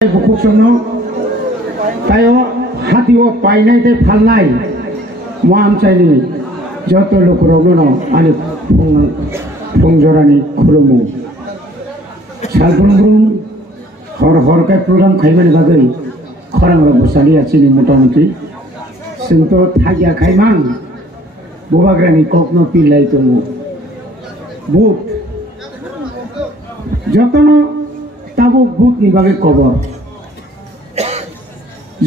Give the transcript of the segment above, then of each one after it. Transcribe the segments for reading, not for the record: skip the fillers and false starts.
बुकुसोंनो तायो हातिओ पाइनायते फालनाय मुआमसायनि जत लोकरावनो आनि फुंजरानि खुलुमु सालब्रुम हर हरखाय प्रग्राम खायमानि बागै खरांरा बसालिया चिनि मटामटी जोंथ' थागियाखायमान बबाग्रानि ककनो पिलाय दङ बुट जतनो ताबो बुट नि बागै खबर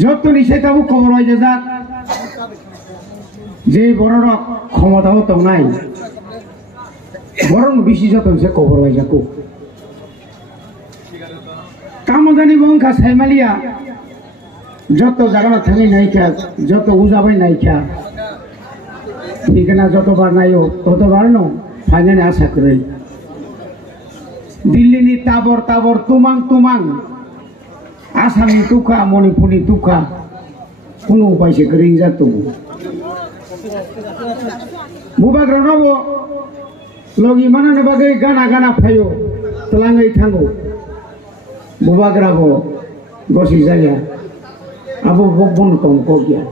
যত নিছে তাবো খবর হয় যা যে বড় ক্ষমতাও তো নাই বরং বেশি যতনসে খবর হয় যাকো কামদানি বংখা সাইমালিয়া যত জায়গা থাকি নাইকা যত উজাবাই নাইকা ঠিকানা যতবার নাইও ততবার ন ফাইনালি আশা করি দিল্লিনি তাবর তাবর তুমাং তুমাং आसामनि तुखा मणिपुरनि तुखा कुनु उपायसे गोरिं जातो बुबाग्रानावो लगी मानानो बागै गाना गाना फायो तलाङै थांगो बुबाग्राबो गसि जाया आबो बन कम कोगिया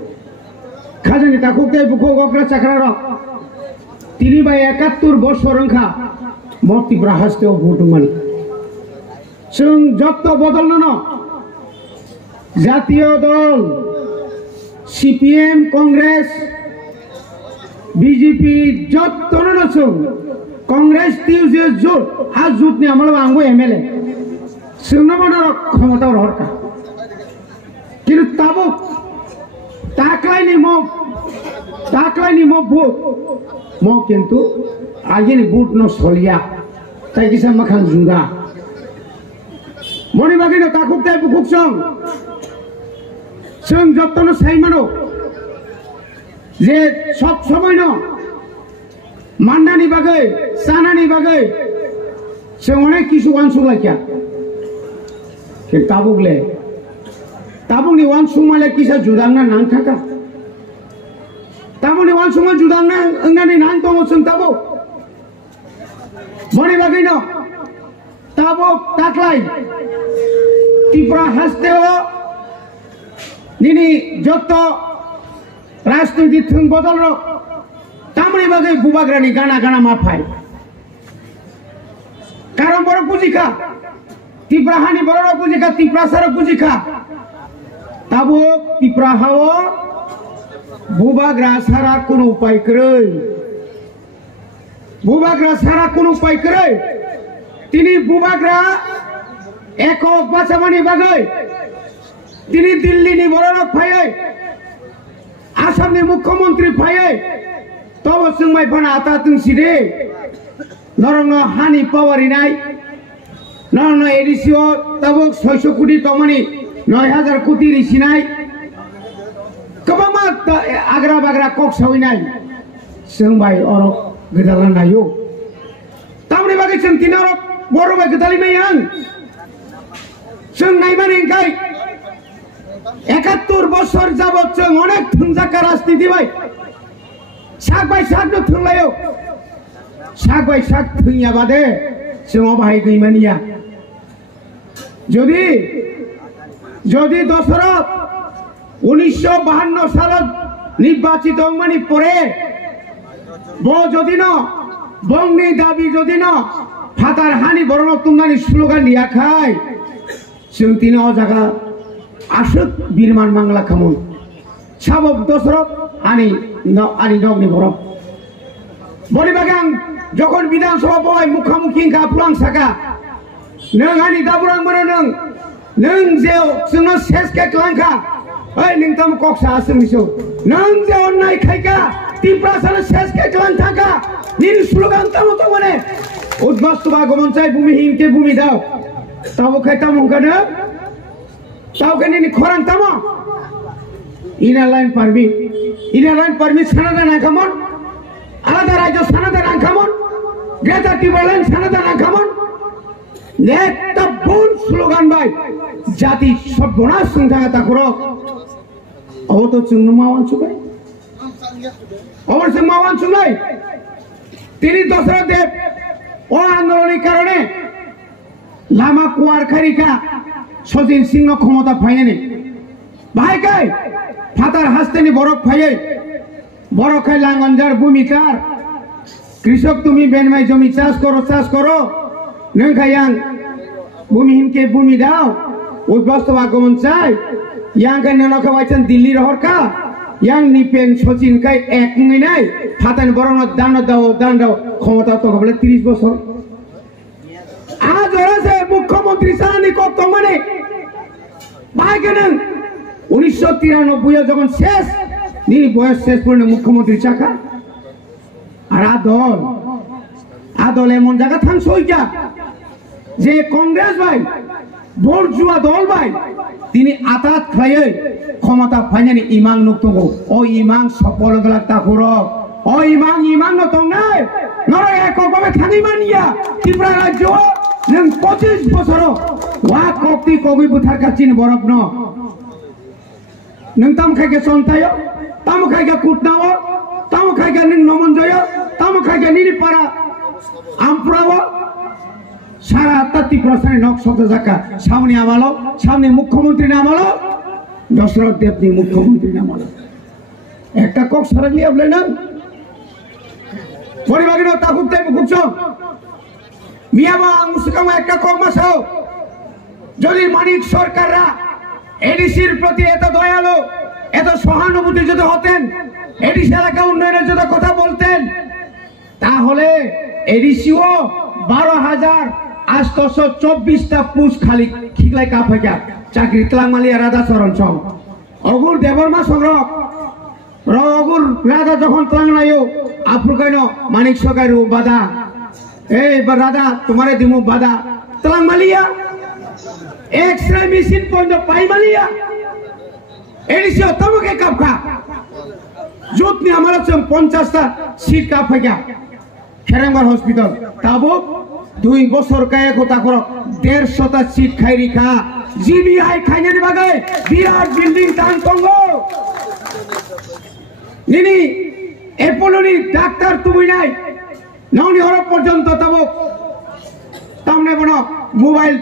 खाजानि ताकुते बुको गग्रा चाकरा रक তিনি বাই 71 বছর রংখা মতি ব্রাহাস্তেও ভুটুমানি जों যত বদল ন জাতীয় দল সিপিএম কংগ্রেস বিজেপি যত নছো কংগ্রেস তিউজে জোট হা জোট নি আমল আঙ্গো এমএলএ সুনবন ক্ষমতা রহরকা কিন্তু তাবো টাকলাইনি মো ভোট মো কিন্তু আগেনি ভোট ন সলিয়া তাই কিসা মাখান জুদা মনি বাগিনো তাকুক তাই বুকুক সং जों जत्तनो साइमानो जे सब समय न मान्नानि बागै सानानि बागै जों अनेक किसु वानसुलायखा के ताबुगले ताबुगनि वानसुमाले किसा जुदांना नां थाका ताबुगनि वानसुमा जुदांना अंगानि नां दङ जों ताबु मनि बागै न ताबु ताकलाय तिब्रा हास्तेओ निनी जत राजनीति थुं बदल रो तामनि बागै बुबाग्रानि गाना गाना माफाय कारण बड़ बुजिखा तिप्राहानि बड़ बुजिखा तिप्रासार बुजिखा ताबो तिप्राहाओ बुबाग्रा सारा कोन उपाय करै बुबाग्रा सारा कोन उपाय करै तिनी बुबाग्रा एকক बाचामानि बागै তিনি দিল্লিনি বড় ফাইয়ে আসামনি মুখ্যমন্ত্রী ফাইয়ে তব সুমাই ফানা আতা তুংসিদে নরং হানি পাওয়ারি নাই নরং এডিসিও তব 600 কোটি তমানি 9000 কোটি রিসি নাই কবামা আগ্রা বাগ্রা কক সাউই নাই সুমাই অর গদালা নাইও তামনি বাগে जों তিনার বড় বাই গদালি নাই আং जों নাইমানি গাই 71 বছর যাবত जों অনেক থুনজাকা রাজনীতি ভাই সাক বাই সাক ন থুনলাयो সাক বাই সাক থুইয়া বাদে जों অবাই গইমানিয়া যদি দশরথ 1952 সালত নির্বাচিত হমানি পরে যদি ন বংনি দাবি যদি ন ফাতার হানি বরণ তুঙ্গানি স্লোগান দিয়া খায় जों তিন জায়গা आशुक बिरमान बांगला खामुन साबब दशरथ आनी नगनि बरफ बनि बागां जखन विधानसभा बय मुखामुखि गाफ्लां साका नों आनी दाबुरां मोनो नों जे जोंनो सेसके क्लांखा ओइ नों तम कक्सा आसमिसो नों जे अन्नाय खायका तिप्रासानो सेसके क्लां थाका निन स्लोगान तमो तो माने उद्बस्तुबा गमनचाय भूमिहीनके भूमि दाव ताबो खायता मुंगानो तावकनि खरां तामा इना लाइन पारमिट सानादा नाखामन आलादा राज्य सानादा नाखामन ग्रेटर टिबालाइन सानादा नाखामन नेता बुल स्लोगान बाय जाति सब्बना संथा ताखरो अहो तो जोंनो मावान सुबाय अवर जों मावान सुनाय তিনি দশরথ দেব ও আন্দোলনের কারণে लामा कुवार खारिका সচিন সিংহ ক্ষমতা ফাইনে ভাইকাই ফাতার হাসতেনি বরফ ফাইয়ে বড় খাই লাঙ্গনজার ভূমিকার কৃষক তুমি বেনমাই জমি চাষ করো নংখায়াং ভূমিহীনকে ভূমি দাও ওই বাস্তব আগমন চাই ইয়াং কাই ননকা বাইছেন দিল্লি রহরকা ইয়াং নিপেন সচিন কাই এক নাই ফাতান বরং দান দাও ক্ষমতা তো বলে 30 বছর আজ ওরা মুখ্যমন্ত্রী সারানি কত মানে ভাইকে নেন 1993 যখন শেষ বয়স শেষ পর্যন্ত মুখ্যমন্ত্রী চাকা আর আদল এমন জায়গা থাকসইকা যে কংগ্রেস ভাই ভোট জুয়া দল ভাই তিনি আতাত খাইয়ে ক্ষমতা ফাইনানি ইমাং নক্তঙ্গ ও ইমাং সফল গলা তাকুর ও ইমাং নতং নাই নর এককভাবে খানি মানিয়া ত্রিপুরা রাজ্য নং 25 বছর ওয়া কক্তি কবি বুথার কাচিন বরফ ন নং তাম খাইকে সন্তায় তাম খাইকে কুটনাও তাম খাইকে নিন নমনজয় তাম খাইকে নিরিপাড়া আমপুরাও সারা ত্রিপুরা নক শত জাকা সামনে আমালো সামনে মুখ্যমন্ত্রী নামালো দশরথ দেবনী মুখ্যমন্ত্রী নামালো একটা কক সারালি আপনি না পরিবারের তাকুব তাই মুখছ মিয়ামা মুসকামা একটা কক মাসাও যদি মানিক সরকাররা এডিসির প্রতি এত দয়ালু এত সহানুভূতি যদি হতেন এডিসি এলাকা উন্নয়নের যদি কথা বলতেন তাহলে এডিসিও 12,824টা পুষ খালি খিগলাই কাপ হইয়া চাকরি তলাংমালিয়া রাধা চরণ সং অগুর দেবর্মা সংগ্রহ অগুর রাধা যখন তলাংলাইও আফ্রিকাইন মানিক সরকার বাধা এই রাধা তোমারে দিমু বাধা তলাংমালিয়া এক্সরে মেশিন পর্যন্ত পাইমালিয়া এডিসি তমকে কাপ খা যুতনি আমার 50টা সিট কাপ হইয়া খেরাঙ্গার হসপিটাল তাবো 2 বছর কায়ে কথা করো 150টা সিট খাই রিখা জিবিআই খাইনে বাগে বিরাট বিল্ডিং টান কঙ্গ নিনি এপোলোনি ডাক্তার তুমি নাই নওনি হরপ পর্যন্ত তাবো তামনে বনো মোবাইল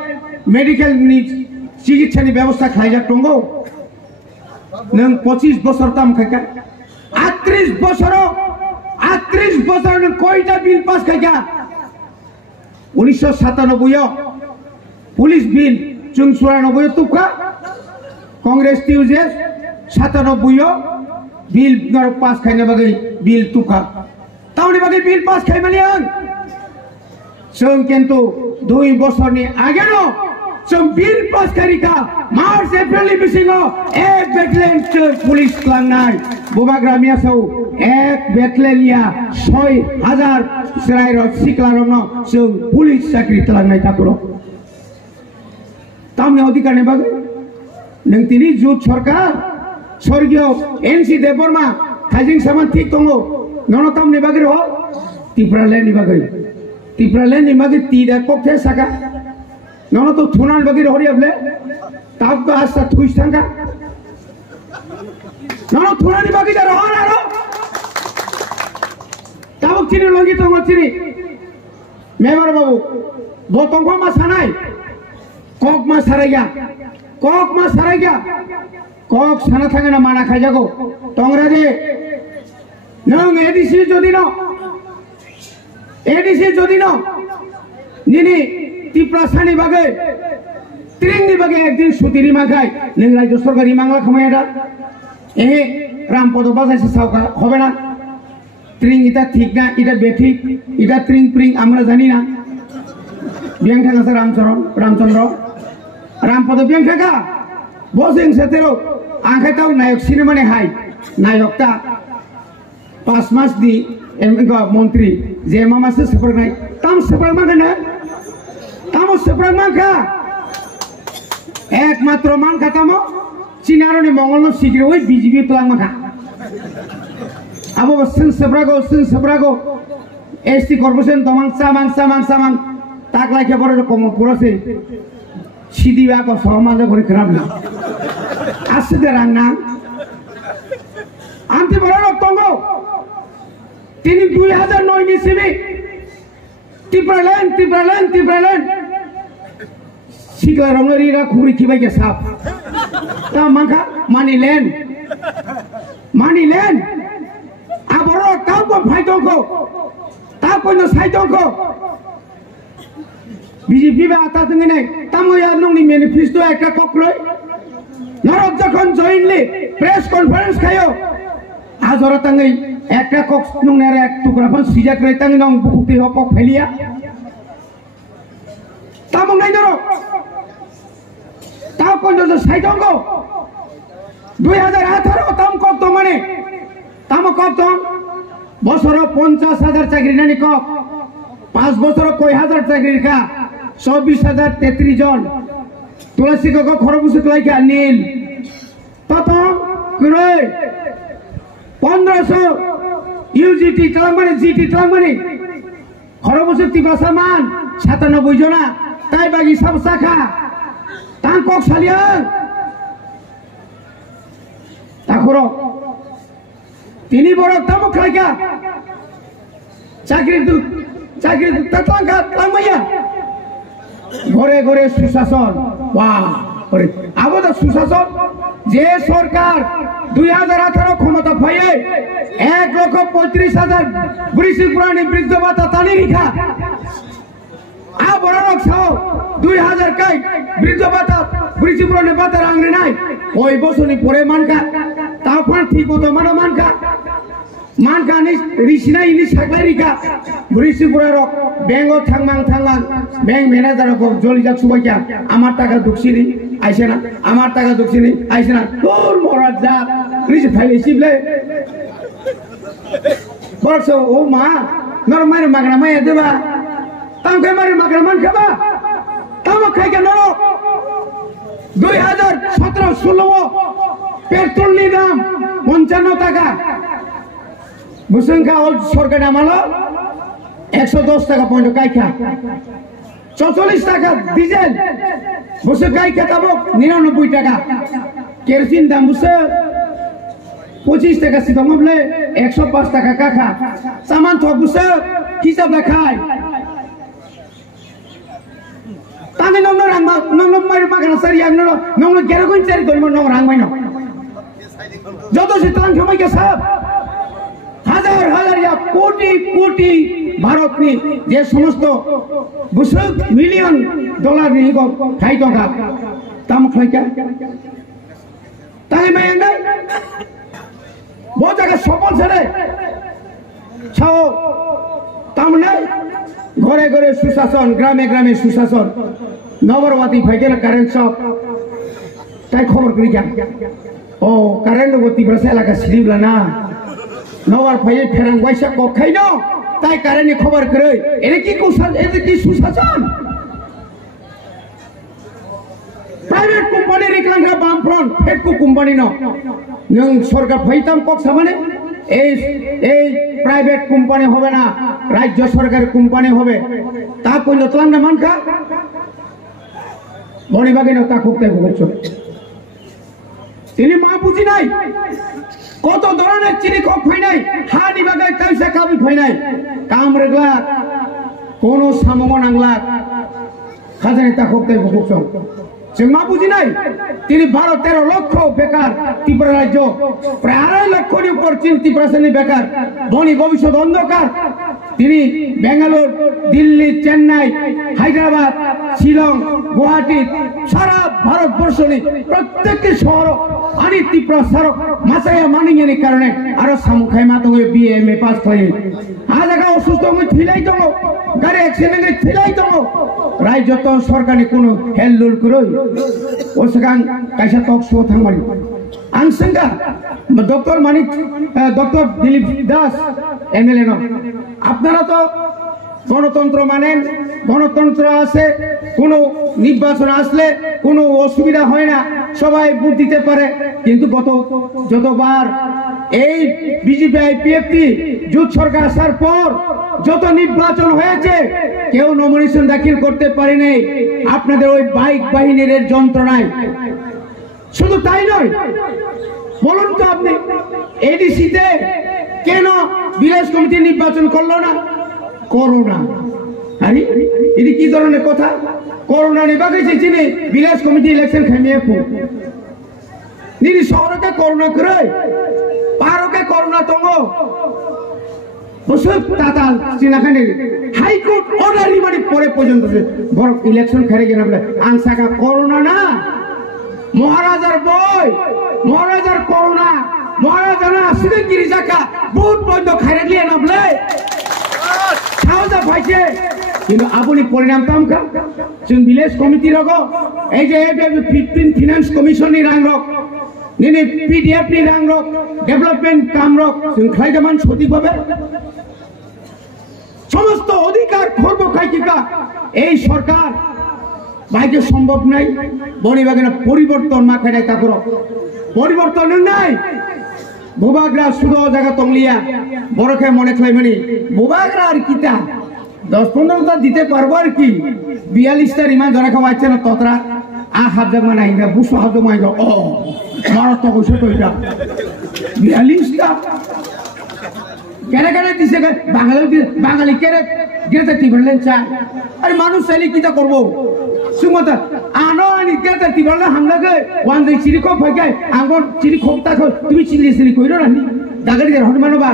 মেডিকেল চিকিৎসা নি ব্যবস্থা খাই যা টঙ্গ নং 25 বছর তাম খাইকা 38 বছর কয়টা বিল পাস খাইকা 1997 পুলিশ বিল 94 তুকা কংগ্রেস টিউজে 97 বিল পাস খাইনে বাগে বিল তুকা তাওনি বাগে বিল পাস খাই মালিয়ান সং কিন্তু 2 বছর নি আগে নো সং বিল পাস করিকা মার্চ এপ্রিল মিসিং এক ব্যাটালিয়ন পুলিশ ক্লাং নাই বোবা গ্রামিয়া সৌ এক ব্যাটালিয়নিয়া 6000 সেরাই সিকলারন সং পুলিশ চাকরি তলাং নাই তাকুর তামনে অধিকার নে বাগে নং তিনি জুট সরকার স্বর্গীয় এনসি দেববর্মা খাইজিং সামান ঠিক তঙ্গ ননতাম নে বাগে রহ ত্রিপুরা লেনি বাগে তিদা কোকে সাকা নন তো থুনান বাগে রহরি আপলে তাব তো আস্তা থুইস থাকা নন থুনানি বাগে যা রহ না রহ তাবক চিনি লগি তঙ্গ চিনি মেবার বাবু বতঙ্গ মা সানাই কক মা সারাইয়া কক সানা থাকে না মানা খাই যাগো তংরা দে নং এডিসি যদি ন নিনি ত্রিপুরা সানি বাগে ত্রিংনি বাগে একদিন সুতিরি মাখাই নং রাজ্য সরকারি মাংলা খামাইয়াটা এ রামপদ বাজাইছে সাউকা হবে না ত্রিং এটা ঠিক না এটা বেঠিক এটা ত্রিং প্রিং আমরা জানি না বিয়াং থাকা রামচন্দ্র রামপদ বিয়াং থাকা বসিং সেতেরো আঁখাই তাও নায়ক সিনেমানে হাই নায়কটা 5 মাস দি মন্ত্রী যে মামাসে সেপার নাই তাম সেপার মাখে না তামো সেপার মাখা একমাত্র মানখা তামো চিনারনি মঙ্গল শিখরে ওই বিজেপি প্লাং মাখা আবো সিং সেপারাগো এসটি কর্পোরেশন তমাং সামাং তাক লাইকে পরে কম পুরোছে সিদিবা কো সমাজে করে খারাপ না আসছে রাং না আনতে বড় তঙ্গ তিনি 2009 নিছিবি Tripura land sikla rongerira khuri khibai ke sap ta mangka money land aboro tau ko phai dongko ta ko no sai dongko BJP ba ata tengene tamo ya nongni manifesto ekta kokroi narok jokhon jointly press conference khayo azora tangai ekta kok nongnare ek tukra pon sijak rai tang nong bukti hokok phelia tamo nai doro ta ko no sai dongko 2018 tam kok to mane tamo kok to বছর 50,000 চাকরি নানি cock 5 বছর কয় হাজার চাকরির কা 24,033 জন তুলসী cock খরবুসে তুলাইকা নীল তত করে 1500 ইউজিটি কালামানি জিটি কালামানি খরবুসে তিবাসা মান 97 জনা তাই বাগি সব শাখা তাং কক সালিয়া তাখরো তিনি বড় তামুক খাইকা চাকরি তাতলাঙ্কা তামাইয়া ঘরে ঘরে সুশাসন বাহ করে আবদ সুশাসন যে সরকার 2018 ক্ষমতা পাইয়ে 1,35,000 বৃষি পুরানি বৃদ্ধ ভাতা তানি রেখা আ বড় রক সাও 2000 কাই বৃদ্ধ ভাতা বৃষি পুরানি ভাতা রাংরে নাই ওই বছরনি পরে মানকা তারপর ঠিক মতো মানকা নি রিসিনা ইনি সাকলারিকা বৃষিপুরা রক ব্যাংক থাংমাং ব্যাংক ম্যানেজার রক জলিজা সুবাইকা আমার টাকা ঢুকছিনি আইছে না আমার টাকা ঢুকছিনি আইছে না তোর মরার যা রিসি ফাইলে সিবলে বলছো ও মা নর মারে মাগনা মাইয়া দেবা তামকে মারে মাগনা মান খাবা তাম খাইকা নর 2017-16 পেট্রোল দাম 55 টাকা বুসংখা ওল সরকার আমালো 110 টাকা পয়েন্ট কাইখা 44 টাকা ডিজেল বুসে কাইখা তাবো 99 টাকা কেরোসিন দাম বুসে 25 টাকা সিদমবলে 105 টাকা কাখা সামান থক বুসে হিসাব দেখায় তানে নং রাংমা নং মাই মাগনা সারি আং নং গেরগুন চারি দলম নং রাংমাই ন যত সে তাং সময় কে সব হাজার হাজার या কোটি কোটি ভারত নি যে সমস্ত বুসুক মিলিয়ন ডলার নি গো খাই টাকা তাম খাইকা তাই মাই নাই বহু জায়গা সফল ছেড়ে ছাও তাম নাই ঘরে ঘরে সুশাসন গ্রামে গ্রামে সুশাসন নগরবাতি ফাইকেল কারেন্ট সব তাই খবর করি যা ও কারেন্ট গতি ব্রাসে এলাকা সিরিবলা না নগর ফাইলে ফেরাং ওয়াইসা ক খাইনো তাই কারেন্ট খবর করে এনে কি কুশাসন এনে কি সুশাসন প্রাইভেট কোম্পানি রিকলাংরা বাম ফ্রন্ট ফেটকু কোম্পানি ন নং সরকার ফাইতাম কক সামনে এই প্রাইভেট কোম্পানি হবে না রাজ্য সরকার কোম্পানি হবে তা কইলো তোলাম না মানকা বনিবাগে না তা খুবতে বলছো তিনি মা বুঝি নাই কত ধরনের চিনি কক ফাই নাই হানি বাগাই তাইসা কাবি ফাই নাই কাম রেগলা কোন সামম নাংলা খাজানি তা খুবতে বলছো সে মা বুঝি নাই তিনি 12-13 লক্ষ বেকার ত্রিপুরা রাজ্য প্রায় 2.5 লক্ষের উপর ত্রিপুরা শ্রেণী বেকার বনি ভবিষ্যৎ অন্ধকার তিনি বেঙ্গালোর দিল্লি চেন্নাই হায়দ্রাবাদ শিলং গুয়াহাটি সারা ভারতবর্ষ প্রত্যেকটি শহর আনি ত্রিপুরা সড়ক মাসায়া মানিংয়ের কারণে আরো সামুখাই মাতো বিএ এমএ পাস করে আজ আগা অসুস্থ হয়ে থিলাই দো গাড়ি অ্যাক্সিডেন্টে থিলাই দো রাজ্য তো সরকারি কোনো হেলদুল করে ও সেখান কাইসা তক শো থাকবানি আনসঙ্গা ডক্টর মানিক ডক্টর দিলীপ দাস এমএলএ ন আপনারা তো গণতন্ত্র মানেন গণতন্ত্র আছে কোনো নির্বাচন আসলে কোনো অসুবিধা হয় না সবাই ভোট দিতে পারে কিন্তু যতবার এই বিজেপি আইপিএফটি জোট সরকার আসার পর যত নির্বাচন হয়েছে কেউ নমিনেশন দাখিল করতে পারেনি আপনাদের ওই বাইক বাহিনীর যন্ত্রণায় শুধু তাই নয় বলুন তো আপনি এডিসিতে কেন ভিলেজ কমিটি নির্বাচন করলো না করোনা আরে এটা কি ধরনের কথা করোনা নিবাগে চিনি ভিলেজ কমিটি ইলেকশন খাইমিয়ে ফু নিনি শহরকে করোনা করে পারকে করোনা দङ বসে তাতাল চিনাখানে হাইকোর্ট অর্ডার নিবানি পরে পর্যন্ত বড় ইলেকশন খেলে গেল বলে আনসাকা করোনা না মহারাজার বই মহারাজার করোনা মহারাজারা আসলে গিরিজাকা বহুত বন্ধ খাইরে দিয়ে না বলে সাহসা পাইছে কিন্তু আপনি পরিণাম তামকা जों ভিলেজ কমিটি রগ এই যে 15 ফিনান্স কমিশন নি রাং রক নিনি পিডিএফ নি রাং রক ডেভেলপমেন্ট কাম রক जों খাইদামান সঠিকভাবে সমস্ত অধিকার খর্ব খাইকিকা এই সরকার বাইকে সম্ভব নাই বনিবাগেনা পরিবর্তন মাখায় নাই তাকর পরিবর্তন নাই বুবাগরা সুদো জায়গা তংলিয়া বড়কে মনে খাইমানি বুবাগরা আর কিতা 10-15টা দিতে পারবো আর কি 42টা রিমান ধরে খাওয়াচ্ছে না ততরা আ হাবজাক মানাই না বুসু হাবজাক মাই ও মারা তো কইছে তো এটা 42টা কেনে কেনে দিছে বাঙালি কেনে গেতে তিবলেন চা আরে মানুষ চাইলে কিটা করব সুমতা আনো আনি গেতে তিবলে হামলাগে ওয়ান দুই চিরি কো ফাইগাই আঙ্গর চিরি খোপতা তুমি চিলি কইরো রানি দাগাড়ি দের হনুমানবা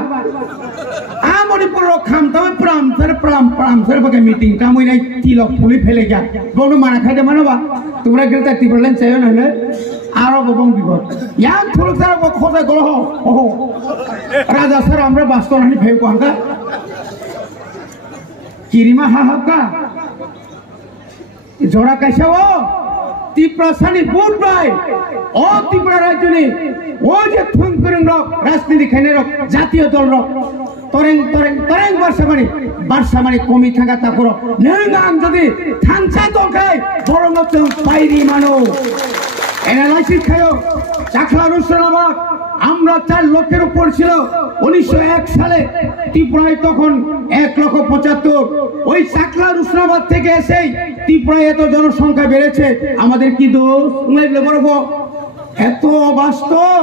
মণিপুর খামতাম প্রাম সর বাকে মিটিং কামই নাই তিলক ফুলি ফেলে গা বনু মানা খাইতে মানবা তোমরা গেলতা তিবলেন চাইও না আরো ববং বিপদ ইয়াং থুলক সারা খোঁজা গল ওহো রাজা স্যার আমরা বাস্তব নানি ফেউ কোঙ্কা কিরিমা হাহাকা জোড়া কাইসাও ত্রিপুরা সানি বুট ভাই ও ত্রিপুরা রাজ্যনি ও যে থুংকরং রক রাজনীতি খাইনে রক জাতীয় দল রক তরেং বারসামানি কমি থাকা তা করো নং যদি থানসা দখাই বরং বাইরি মানো এনালাইসিস খায়ো চাখলা রুসলামাত আমরা 4 লক্ষের উপর ছিল 1901 সালে ত্রিপুরায় তখন 1,75,000 ওই চাখলা রুসলামাত থেকে এসে ত্রিপুরায় এত জনসংখ্যা বেড়েছে আমাদের কি দোষ লাইলে বলব এত অবাস্তব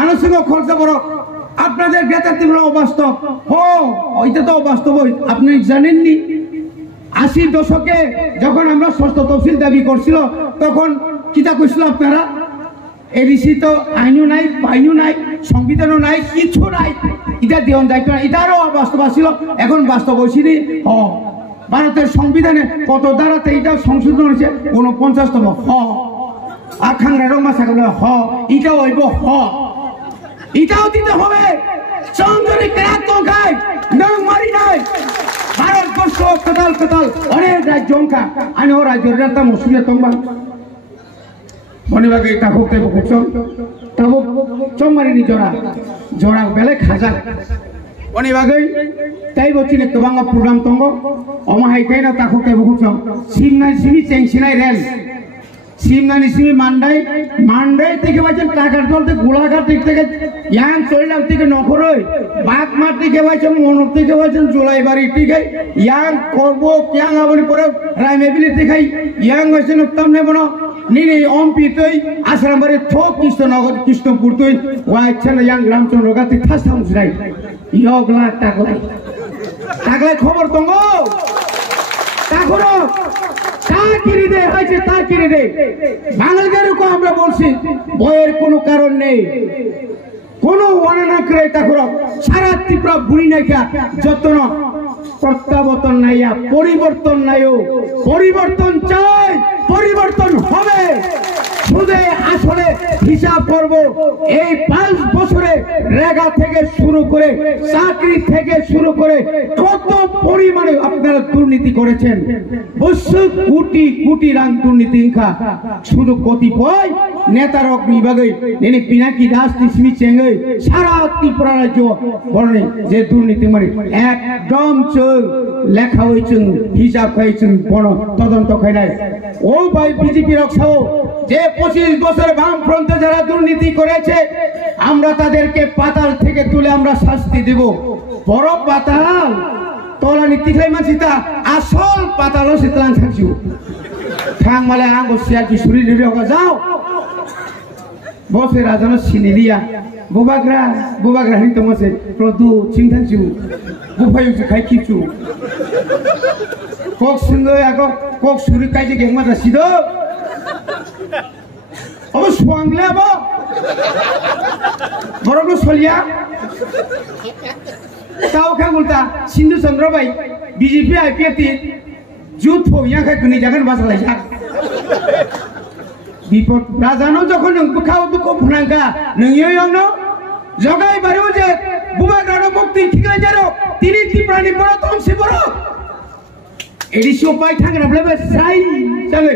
আনুষ্ঠানিক খরচ বড় আপনাদের বেতার ত্রিপুরা অবাস্তব ওইটা তো অবাস্তব আপনি জানেননি 80 দশকে যখন আমরা ষষ্ঠ তফসিল দাবি করছিল তখন কিতা কইছিল আপনারা এডিসি তো আইনও নাই পাইনও নাই সংবিধানও নাই কিছু নাই এটা দেওয়ান দায়িত্ব না এটারও অবাস্তব ছিল এখন বাস্তব হয়েছিনি ভারতের সংবিধানে কত ধারাতে এটা সংশোধন হয়েছে 49তম আর খাংরা রংমা সাগর এটাও হইব এটাও দিতে হবে চন্দ্রী কেরাত তঙ্কায় নং মারি নাই ভারতবর্ষ কতাল অনেক রাজ্য অঙ্কা আমি ও রাজ্যের রাতা মুসলিয়া তংবা বনিবাগে তাহতে বকুচং তাবো চংমারিনি জোড়া বেলে খাজাল বনিবাগে তাই বচিনে গোबां প্রোগ্রাম তঙ্গ অমাহাই কাইনা তাহতে বকুচং সিমনাই সিমি চেংসিনাই রেল সিমনানি সিমি মান্ডাই থেকে বাজেন টাকার দলতে গোলাঘাট থেকে ইয়াং চলিলাম থেকে নখরই বাগমার থেকে বাজেন মনর থেকে বাজেন জোলাইবাড়ি থেকে ইয়াং করব কিয়াং আবনি পরে রাইমেবিলি থেকে ইয়াং বাজেন উত্তম নেবন নিনি অম্পি তৈ আশ্রামবাড়ি থো কৃষ্ণনগর কৃষ্ণপুর তৈ ওয়াইছেন ইয়াং রামচন্দ্র গাতি থাসাম জিরাই ইয়গলা টাকলাই খবর দङ তাকরো কিনে দে হয়েছে তা কিনে দে বাঙালিদেরকে আমরা বলছি ভয়ের কোনো কারণ নেই কোনো অনানা করে তা করো সারা ত্রিপুরা বুড়ি নাইকা যত্ন প্রত্যাবর্তন নাইয়া পরিবর্তন নাইও পরিবর্তন চাই পরিবর্তন হবে সুদে আসলে হিসাব করব এই 5 বছরে রেগা থেকে শুরু করে চাকরি থেকে শুরু করে কত পরিমাণে আপনারা দুর্নীতি করেছেন কোটি রাং দুর্নীতি শুধু কতিপয় নেতারক বিভাগে নেনে পিনাকি দাস তিসমি চেঙ্গে সারা ত্রিপুরা রাজ্য বর্ণে যে দুর্নীতি মানে একদম লেখা হয়েছে হিসাব খাইছেন বড় তদন্ত খাই নাই ও ভাই বিজেপি রক্ষাও যে 25 বছর বামফ্রন্টে যারা দুর্নীতি করেছে আমরা তাদেরকে পাতাল থেকে তুলে আমরা শাস্তি দেব বড় পাতাল তোলা নীতি খাই মাছিতা আসল পাতালও শীতলান থাকছিও থাং মালে আঙ্গ সিয়া কিশোরী দেবে যাও bose rajano siniliya bobagra hin tomase produ chingthanchu bufayu khai kichu kok singo ako kok suri kai je gengma da sido abo swangla abo boroglo solia tau khang ulta Sindhu Chandra bai BJP IPF ti jut ho yang khai kuni jagan basalai jak বিপদ রাজানো যখন খাও দুঃখ ভুনাঙ্কা নইয়নো জগাই বাড়িও যে বুবা গানো মুক্তি ঠিকাই যারো তিনি ত্রিপ্রাণী বড় তখন সে বড় এডিসি উপায় থাকে না বলে সাই চলে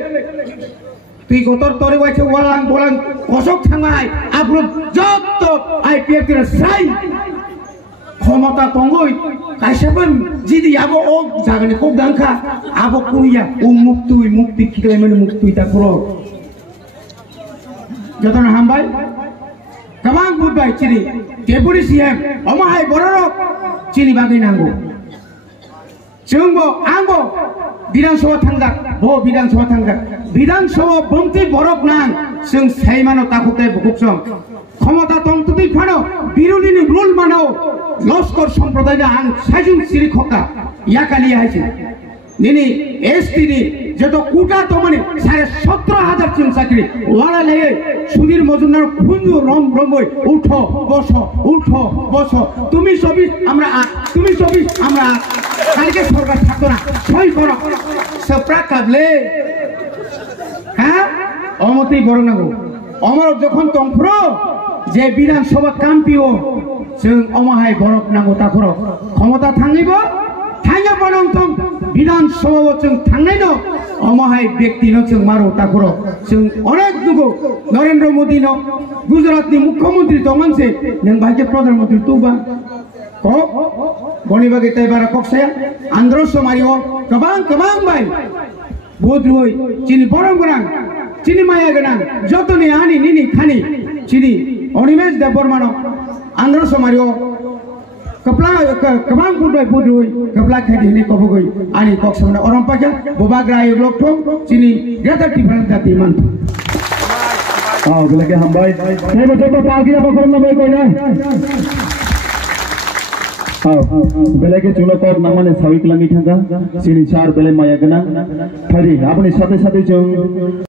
তুই গতর তরে ওয়াইছে ওয়ালাং বলাং কসক থামাই আপলো যত আইপিএফ এর সাই ক্ষমতা তঙ্গই কাইসাবন জিদি আবো ও জাগানে কোক দাঙ্কা আবো কুইয়া ও মুক্তি ঠিকাই মানে মুক্তি তা পুরো যতন হামবাই কামাং বুধবাই চিনি ডেপুটি সিএম অমাহাই বড়রক চিনি বাগै নাंगौ जोंबो आंबो বিধানসভা थांगा बो বিধানসভা थांगा বিধানসভা বংতি বরক নাং जों साइमानो ताकुते बुकुसं ক্ষমতা তন্ত্রই ফানো বিরোধীনি রুল মানো লস্কর সম্প্রদায় আং সাইজুং সিরি খকা ইয়াকালি আইছে নিনি এসটিনি যত কুটা তো মানে 17,500 চিন চাকরি ওয়ালা লাগে সুধীর মজুমদার খুঁজু রম রমই উঠো বসো তুমি সবই আমরা কালকে সরকার থাকতো না সই করো সপ্রা কাবলে হ্যাঁ অমতেই বড় না গো অমর যখন তংফ্র যে বিধানসভা কাম্পিও जों অমাহাই বরক নাগো তাকর ক্ষমতা থাঙ্গিব थांगा बनंतम विधानसभा जों थांनाय न अमाहाय व्यक्ति न जों मारो ताकर जों अनेक दुगो नरेंद्र मोदी न गुजरातनि मुख्यमंत्री दंगनसे नों बायके प्रधानमंत्री तुबा क बनिबागे ताइबारा कक्साया आंध्र समारियो गोबां बाय बोद्रुय चिनि बरं गोनां चिनि माया गोनां जतनि आनि निनि खानि चिनि अनिमेश देबबर्मानो आंध्र समारियो कबां बुद्रुय कबला खायदि हनि कबगै आनि कक्सामना अरमपाजा बोबाग्राय ब्लकथं चिनि ग्रेटर टिफान जाति मानथ बेलाके हामबाय नै बजोबो पागिया बखरम नबै कइना बेलाके चुनो पद नामाने साविक लांगि थांगा चिनि चार बेले माया गोनां फारि आपनि साथे साथे जों